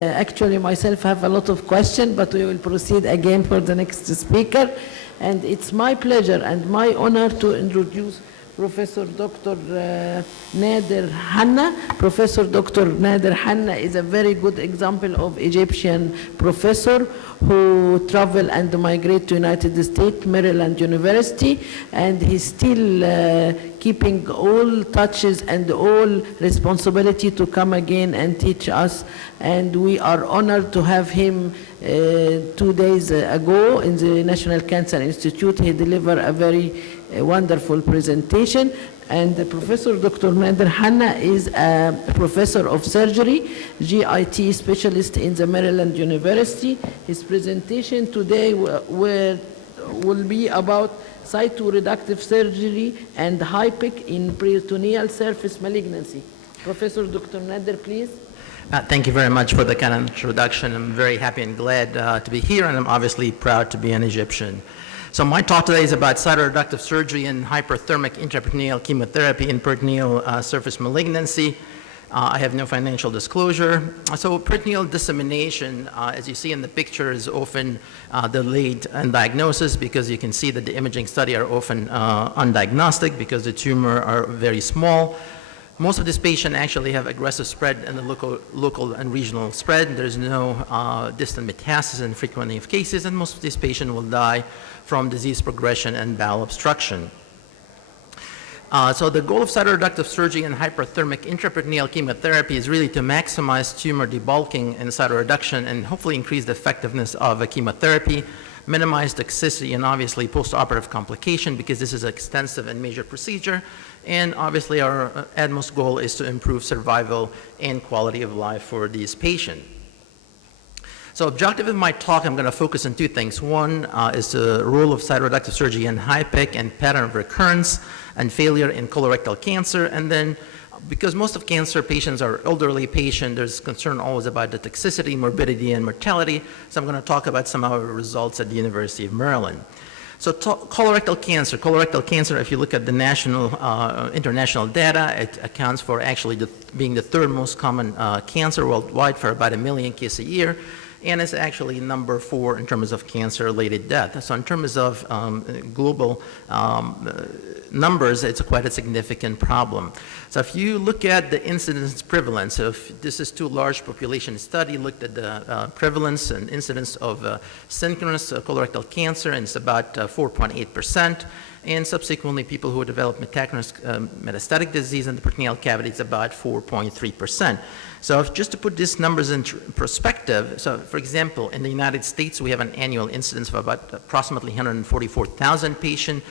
Actually, myself have a lot of questions, but we will proceed again for the next speaker. And it's my pleasure and my honor to introduce Professor Dr. Nader Hanna. Professor Dr. Nader Hanna is a very good example of Egyptian professor who travel and migrate to United States, Maryland University, and he's still keeping all touches and all responsibility to come again and teach us. And we are honored to have him 2 days ago in the National Cancer Institute. He delivered a very wonderful presentation. And Professor Dr. Nader Hanna is a professor of surgery, GIT specialist in the Maryland University. His presentation today will be about cytoreductive surgery and HIPEC in peritoneal surface malignancy. Professor Dr. Nader, please. Thank you very much for the kind of introduction. I'm very happy and glad to be here, and I'm obviously proud to be an Egyptian. So my talk today is about cytoreductive surgery and hyperthermic intraperitoneal chemotherapy in peritoneal surface malignancy. I have no financial disclosure. So peritoneal dissemination, as you see in the picture, is often delayed in diagnosis because you can see that the imaging study are often undiagnostic because the tumor are very small. Most of these patients actually have aggressive spread in the local and regional spread. There's no distant metastasis in frequently of cases, and most of these patients will die from disease progression and bowel obstruction. So the goal of cytoreductive surgery and hyperthermic intraperitoneal chemotherapy is really to maximize tumor debulking and cytoreduction and hopefully increase the effectiveness of a chemotherapy, minimize toxicity and obviously post-operative complication because this is an extensive and major procedure. And obviously our utmost goal is to improve survival and quality of life for these patients. So objective of my talk, I'm going to focus on two things. One is the role of cytoreductive surgery in HIPEC and pattern of recurrence and failure in colorectal cancer. And then because most of cancer patients are elderly patients, there's concern always about the toxicity, morbidity, and mortality. So I'm going to talk about some of our results at the University of Maryland. So colorectal cancer, if you look at the national, international data, it accounts for actually being the third most common cancer worldwide for about 1 million cases a year. And it's actually number 4 in terms of cancer-related death. So in terms of global numbers, it's quite a significant problem. So if you look at the incidence prevalence, if this is 2 large population study, looked at the prevalence and incidence of synchronous colorectal cancer, and it's about 4.8%. And subsequently, people who develop metastatic disease in the peritoneal cavity is about 4.3%. So just to put these numbers in perspective, so for example, in the United States, we have an annual incidence of about approximately 144,000 patients.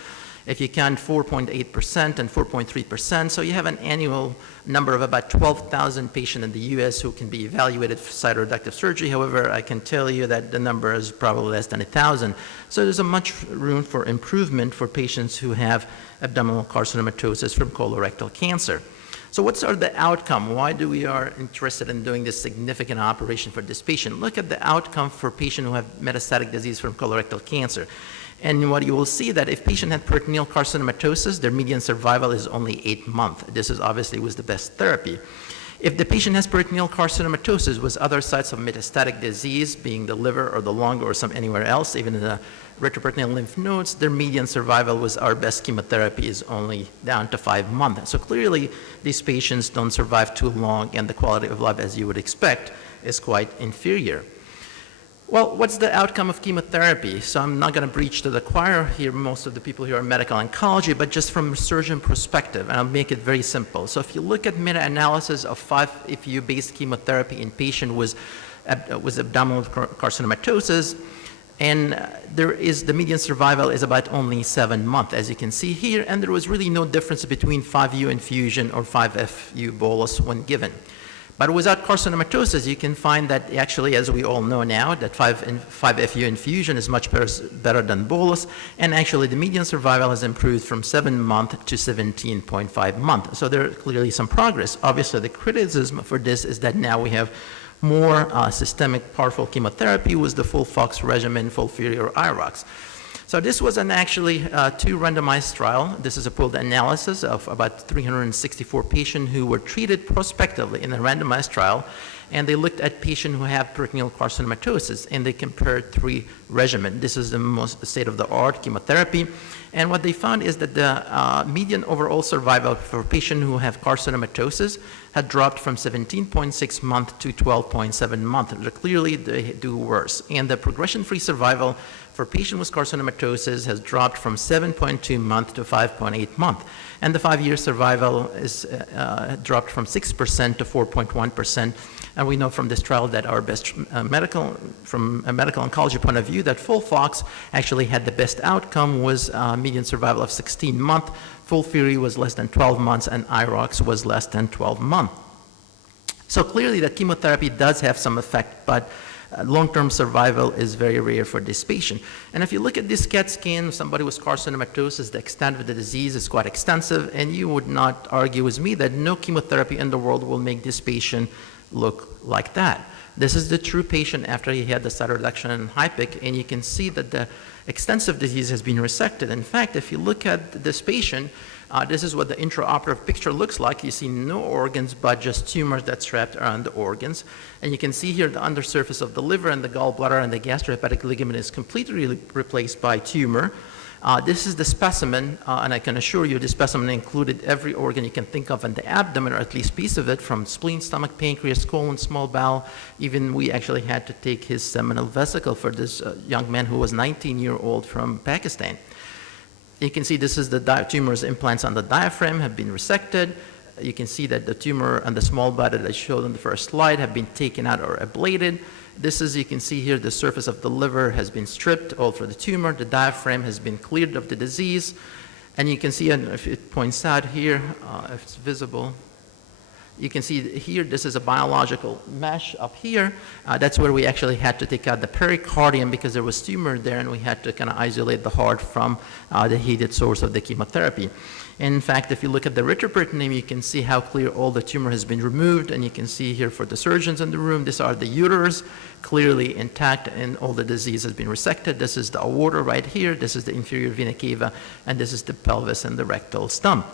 If you count 4.8% and 4.3%, so you have an annual number of about 12,000 patients in the US who can be evaluated for cytoreductive surgery. However, I can tell you that the number is probably less than 1,000. So there's a much room for improvement for patients who have abdominal carcinomatosis from colorectal cancer. So what's the outcome? Why do we are interested in doing this significant operation for this patient? Look at the outcome for patients who have metastatic disease from colorectal cancer. And what you will see that if patient had peritoneal carcinomatosis, their median survival is only 8 months. This is obviously was the best therapy. If the patient has peritoneal carcinomatosis with other sites of metastatic disease, being the liver or the lung or anywhere else, even in the retroperitoneal lymph nodes, their median survival with our best chemotherapy is only down to 5 months. So clearly, these patients don't survive too long, and the quality of life, as you would expect, is quite inferior. Well, what's the outcome of chemotherapy? So I'm not going to preach to the choir here. Most of the people here are medical oncology, but just from a surgeon perspective, and I'll make it very simple. So if you look at meta-analysis of 5-FU-based chemotherapy in patient with abdominal carcinomatosis, and the median survival is about only 7 months, as you can see here, and there was really no difference between 5U infusion or 5FU bolus when given. But without carcinomatosis, you can find that actually, as we all know now, that 5FU infusion is much better than bolus, and actually the median survival has improved from 7 months to 17.5 months. So there are clearly some progress. Obviously, the criticism for this is that now we have more systemic powerful chemotherapy with the full FOX regimen, FOLFIRI or IROX. So this was an actually 2 randomized trial. This is a pooled analysis of about 364 patients who were treated prospectively in a randomized trial. and they looked at patients who have peritoneal carcinomatosis, and they compared 3 regimens. This is the most state-of-the-art chemotherapy, and what they found is that the median overall survival for patients who have carcinomatosis had dropped from 17.6 months to 12.7 months. Clearly, they do worse, and the progression-free survival for patients with carcinomatosis has dropped from 7.2 months to 5.8 months. And the 5-year survival is dropped from 6% to 4.1%. And we know from this trial that our best from a medical oncology point of view, that FOLFOX actually had the best outcome, was median survival of 16 months. FOLFIRI was less than 12 months, and IROX was less than 12 months. So clearly that chemotherapy does have some effect, but long-term survival is very rare for this patient. And if you look at this CAT scan, somebody with carcinomatosis, the extent of the disease is quite extensive, and you would not argue with me that no chemotherapy in the world will make this patient look like that. This is the true patient after he had the cytoreduction and HIPEC, and you can see that the extensive disease has been resected. In fact, if you look at this patient, this is what the intraoperative picture looks like. You see no organs, but just tumors that's wrapped around the organs. And you can see here the undersurface of the liver and the gallbladder and the gastrohepatic ligament is completely replaced by tumor. This is the specimen, and I can assure you this specimen included every organ you can think of in the abdomen, or at least piece of it, from spleen, stomach, pancreas, colon, small bowel. Even we actually had to take his seminal vesicle for this young man who was 19-year-old from Pakistan. You can see this is the tumor's implants on the diaphragm have been resected. You can see that the tumor and the small body that I showed on the first slide have been taken out or ablated. This is, you can see here, the surface of the liver has been stripped, all for the tumor. The diaphragm has been cleared of the disease. And you can see, and if it points out here, if it's visible, you can see here, this is a biological mesh up here. That's where we actually had to take out the pericardium because there was tumor there, and we had to kind of isolate the heart from the heated source of the chemotherapy. In fact, if you look at the retroperitoneum, you can see how clear all the tumor has been removed, and you can see here for the surgeons in the room, these are the uterus, clearly intact, and all the disease has been resected. This is the aorta right here, this is the inferior vena cava, and this is the pelvis and the rectal stump.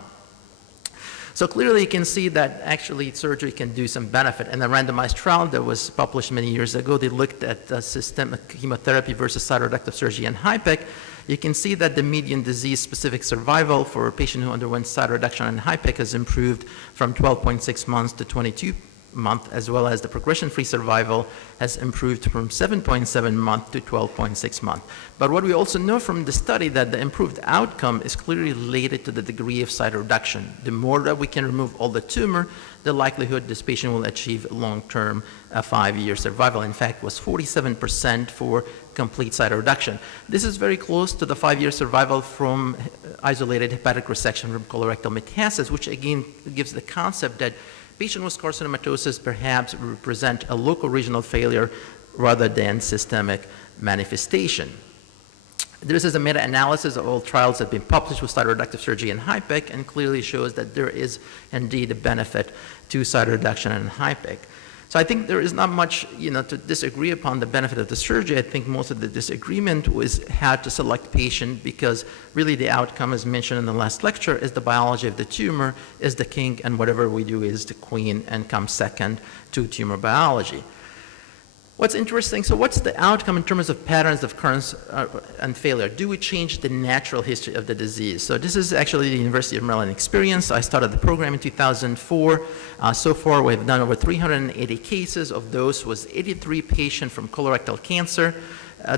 So clearly you can see that actually surgery can do some benefit. In a randomized trial that was published many years ago, they looked at systemic chemotherapy versus cytoreductive surgery and HIPEC. You can see that the median disease-specific survival for a patient who underwent cytoreduction and HIPEC has improved from 12.6 months to 22 months, as well as the progression-free survival has improved from 7.7 months to 12.6 months. But what we also know from the study that the improved outcome is clearly related to the degree of cytoreduction. The more that we can remove all the tumor, the likelihood this patient will achieve long-term 5-year survival. In fact, was 47% for complete cytoreduction. This is very close to the 5-year survival from isolated hepatic resection from colorectal metastasis, which again gives the concept that patients with carcinomatosis perhaps represent a local regional failure rather than systemic manifestation. This is a meta-analysis of all trials that have been published with cytoreductive surgery and HIPEC, and clearly shows that there is indeed a benefit to cytoreduction and HIPEC. So I think there is not much, to disagree upon the benefit of the surgery. I think most of the disagreement was how to select patient, because really the outcome, as mentioned in the last lecture, is the biology of the tumor is the king, and whatever we do is the queen and comes second to tumor biology. What's interesting, so what's the outcome in terms of patterns of recurrence and failure? Do we change the natural history of the disease? So this is actually the University of Maryland experience. I started the program in 2004. So far, we've done over 380 cases. Of those was 83 patients from colorectal cancer.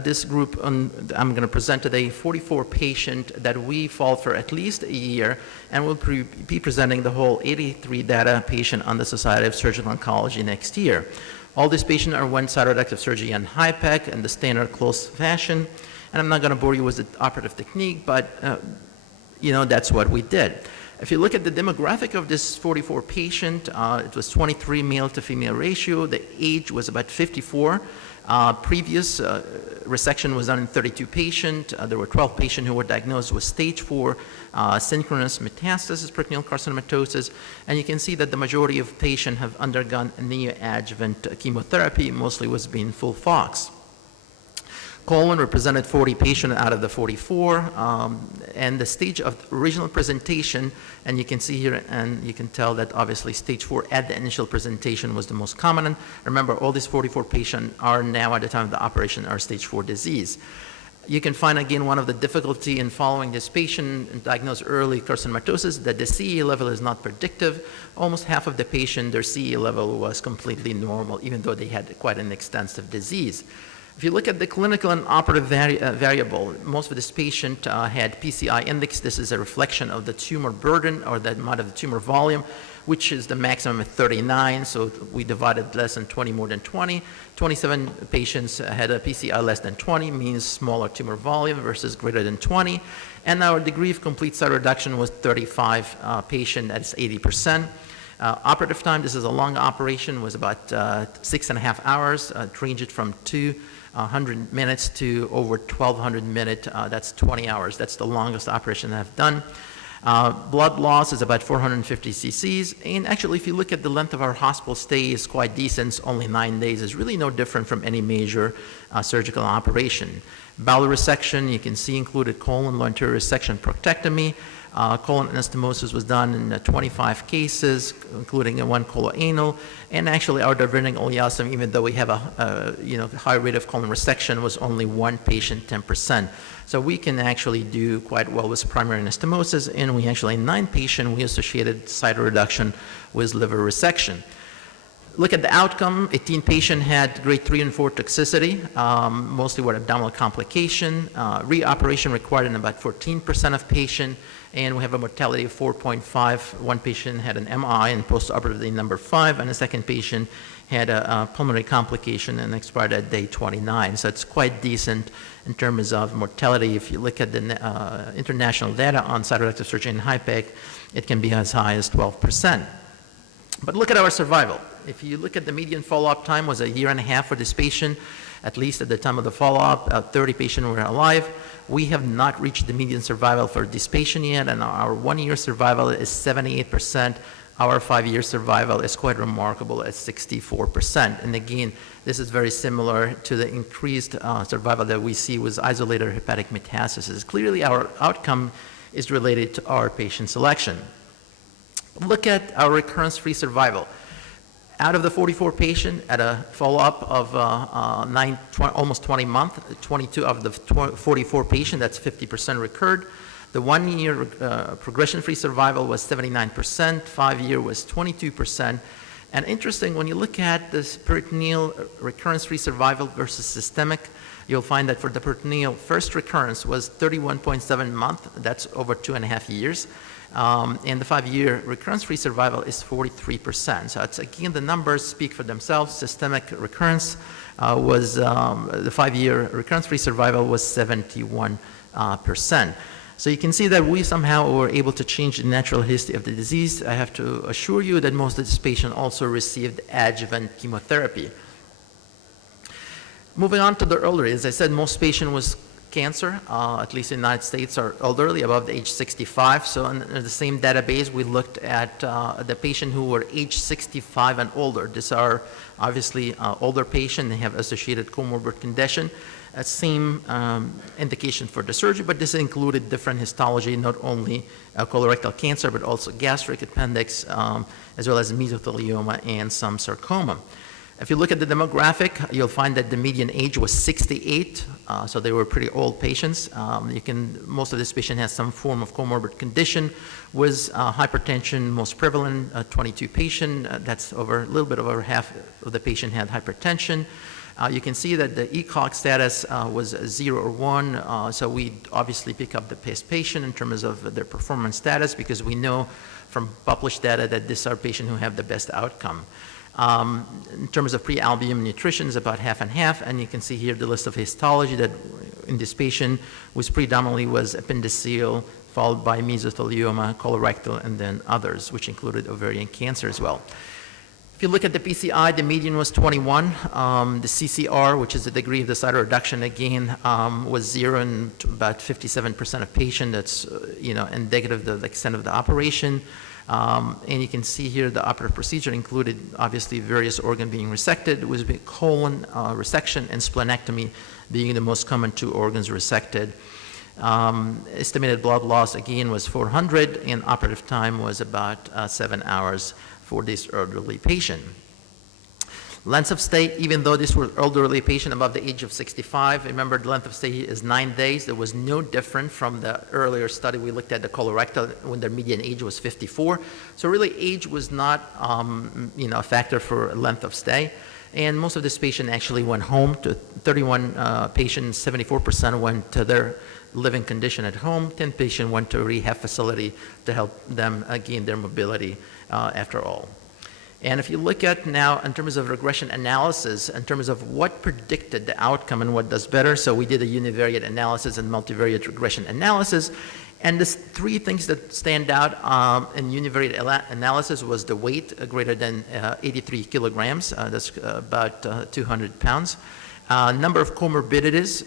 This group I'm going to present today, 44 patients that we followed for at least a year, and we'll be presenting the whole 83 data patient on the Society of Surgical Oncology next year. All these patients underwent cytoreductive surgery and HIPEC in the standard closed fashion. And I'm not going to bore you with the operative technique, but that's what we did. If you look at the demographic of this 44 patient, it was 23 male to female ratio. The age was about 54. Previous resection was done in 32 patients. There were 12 patients who were diagnosed with stage 4 synchronous metastasis, peritoneal carcinomatosis, and you can see that the majority of patients have undergone neoadjuvant chemotherapy, mostly was being FOLFOX. Colon represented 40 patients out of the 44, and the stage of original presentation, and you can see here, and you can tell that obviously stage 4 at the initial presentation was the most common. And remember, all these 44 patients are now at the time of the operation are stage 4 disease. You can find, again, one of the difficulty in following this patient and diagnose early carcinomatosis, that the CEA level is not predictive. Almost half of the patient, their CEA level was completely normal, even though they had quite an extensive disease. If you look at the clinical and operative variable, most of this patient had PCI index. This is a reflection of the tumor burden or the amount of the tumor volume, which is the maximum at 39, so we divided less than 20, more than 20. 27 patients had a PCI less than 20, means smaller tumor volume versus greater than 20. And our degree of complete cytoreduction was 35 patient, that's 80%. Operative time, this is a long operation, was about 6.5 hours. It ranged from 200 minutes to over 1,200 minutes. That's 20 hours. That's the longest operation I've done. Blood loss is about 450 cc's, and actually if you look at the length of our hospital stay is quite decent. It's only 9 days. It's really no different from any major surgical operation. Bowel resection, you can see, included colon, low anterior resection, proctectomy. Colon anastomosis was done in 25 cases, including one coloanal, and actually our diverting oleostomy, even though we have a high rate of colon resection, was only one patient, 10%. So we can actually do quite well with primary anastomosis, and we actually, in 9 patients, we associated cytoreduction with liver resection. Look at the outcome. 18 patients had grade 3 and 4 toxicity, mostly were abdominal complication. Reoperation required in about 14% of patients, and we have a mortality of 4.5. One patient had an MI and postoperatively number 5, and the second patient had a pulmonary complication and expired at day 29. So it's quite decent in terms of mortality. If you look at the international data on cytoreductive surgery in HIPEC, it can be as high as 12%. But look at our survival. If you look at the median follow-up time was 1.5 years for this patient, at least at the time of the follow-up, 30 patients were alive. We have not reached the median survival for this patient yet, and our 1-year survival is 78%. Our 5-year survival is quite remarkable at 64%. And again, this is very similar to the increased survival that we see with isolated hepatic metastasis. Clearly, our outcome is related to our patient selection. Look at our recurrence-free survival. Out of the 44 patients at a follow-up of almost 20 months, 22 of the 44 patients, that's 50% recurred. The 1-year progression-free survival was 79%, 5-year was 22%. And interesting, when you look at this peritoneal recurrence-free survival versus systemic, you'll find that for the peritoneal, first recurrence was 31.7 months, that's over 2.5 years. And the 5-year recurrence-free survival is 43%. So it's, again, the numbers speak for themselves. Systemic recurrence was, the 5-year recurrence-free survival was 71%. So you can see that we somehow were able to change the natural history of the disease. I have to assure you that most of this patient also received adjuvant chemotherapy. Moving on to the elderly, as I said, most patients with cancer, at least in the United States, are elderly, above the age 65. So in the same database, we looked at the patient who were age 65 and older. These are obviously older patients. They have associated comorbid condition. Same indication for the surgery, but this included different histology, not only colorectal cancer, but also gastric appendix, as well as mesothelioma and some sarcoma. If you look at the demographic, you'll find that the median age was 68, so they were pretty old patients. Most of this patient has some form of comorbid condition, with hypertension most prevalent, 22 patient. That's a little bit over half of the patient had hypertension. You can see that the ECOG status was 0 or 1, so we obviously pick up the patient in terms of their performance status, because we know from published data that these are patients who have the best outcome. In terms of pre-albumin nutrition is about half and half, and you can see here the list of histology that in this patient was predominantly was appendiceal, followed by mesothelioma, colorectal, and then others, which included ovarian cancer as well. If you look at the PCI, the median was 21. The CCR, which is the degree of the cytoreduction, again, was 0 in about 57% of patients. That's indicative of the extent of the operation. And you can see here the operative procedure included obviously various organs being resected, with colon resection and splenectomy being the most common 2 organs resected. Estimated blood loss again was 400, and operative time was about 7 hours for this elderly patient. Length of stay, even though this was elderly patient above the age of 65, remember the length of stay is 9 days. There was no different from the earlier study we looked at the colorectal when their median age was 54. So really age was not a factor for length of stay. And most of this patient actually went home. To 31 patients, 74% went to their living condition at home. 10 patients went to a rehab facility to help them gain their mobility after all. And if you look at now in terms of regression analysis, in terms of what predicted the outcome and what does better, so we did a univariate analysis and multivariate regression analysis, and the 3 things that stand out in univariate analysis was the weight greater than 83 kilograms, that's about 200 pounds. Number of comorbidities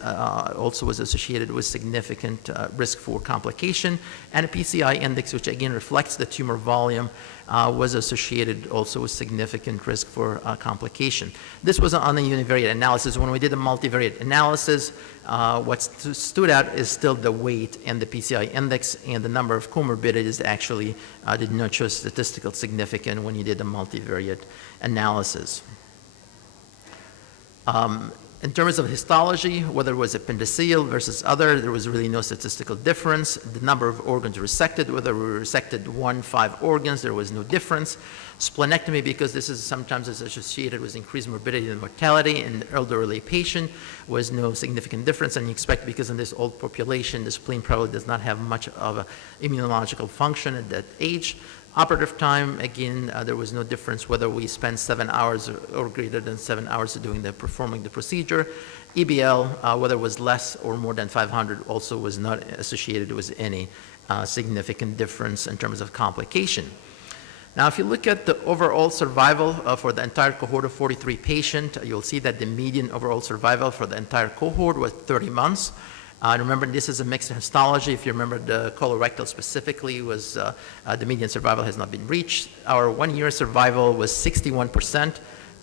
also was associated with significant risk for complication, and a PCI index, which again reflects the tumor volume, was associated also with significant risk for complication. This was on the univariate analysis. When we did the multivariate analysis, what stood out is still the weight and the PCI index, and the number of comorbidities actually did not show statistical significance when you did the multivariate analysis. In terms of histology, whether it was appendiceal versus other, there was really no statistical difference. The number of organs resected, whether we resected 1, 5 organs, there was no difference. Splenectomy, because this is sometimes associated with increased morbidity and mortality in the elderly patient, was no significant difference, and you expect because in this old population, the spleen probably does not have much of an immunological function at that age. Operative time, again, there was no difference whether we spent 7 hours or greater than 7 hours performing the procedure. EBL, whether it was less or more than 500, also was not associated with any significant difference in terms of complication. Now, if you look at the overall survival for the entire cohort of 43 patients, you'll see that the median overall survival for the entire cohort was 30 months. Remember, this is a mixed histology. If you remember, the colorectal specifically was the median survival has not been reached. Our 1-year survival was 61%,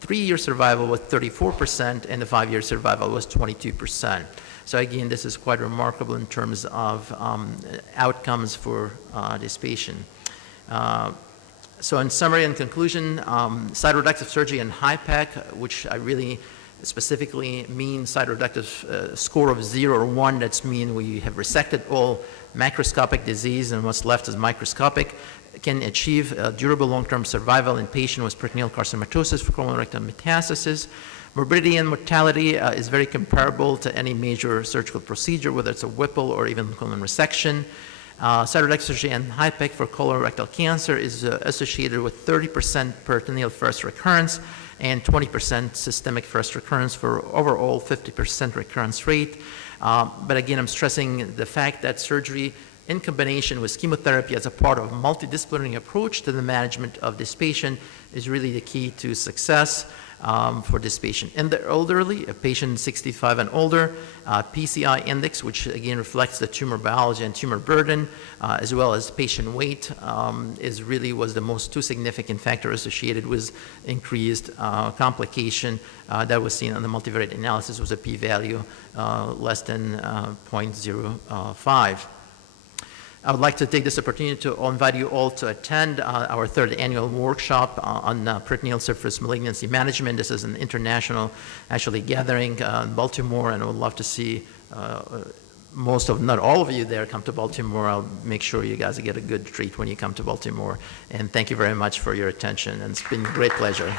3-year survival was 34%, and the 5-year survival was 22%. So again, this is quite remarkable in terms of outcomes for this patient. So in summary and conclusion, cytoreductive surgery and HIPEC, which I really specifically mean cytoreductive score of 0 or 1, that's mean we have resected all macroscopic disease and what's left is microscopic, can achieve durable long-term survival in patients with peritoneal carcinomatosis for colorectal metastasis. Morbidity and mortality is very comparable to any major surgical procedure, whether it's a Whipple or even colon resection. Cytoreductive surgery and HIPEC for colorectal cancer is associated with 30% peritoneal first recurrence and 20% systemic first recurrence for overall 50% recurrence rate. But again, I'm stressing the fact that surgery in combination with chemotherapy as a part of a multidisciplinary approach to the management of this patient is really the key to success for this patient. In the elderly, a patient 65 and older, PCI index, which again reflects the tumor biology and tumor burden, as well as patient weight, was the most 2 significant factor associated with increased complication that was seen on the multivariate analysis was a p-value less than 0.05. I would like to take this opportunity to invite you all to attend our 3rd annual workshop on peritoneal surface malignancy management. This is an international gathering in Baltimore, and I would love to see most of, not all of you there come to Baltimore. I'll make sure you guys get a good treat when you come to Baltimore. And thank you very much for your attention, and it's been a great pleasure.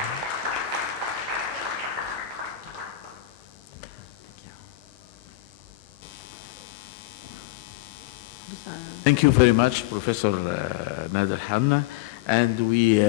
Thank you very much, Professor Nader Hanna, and we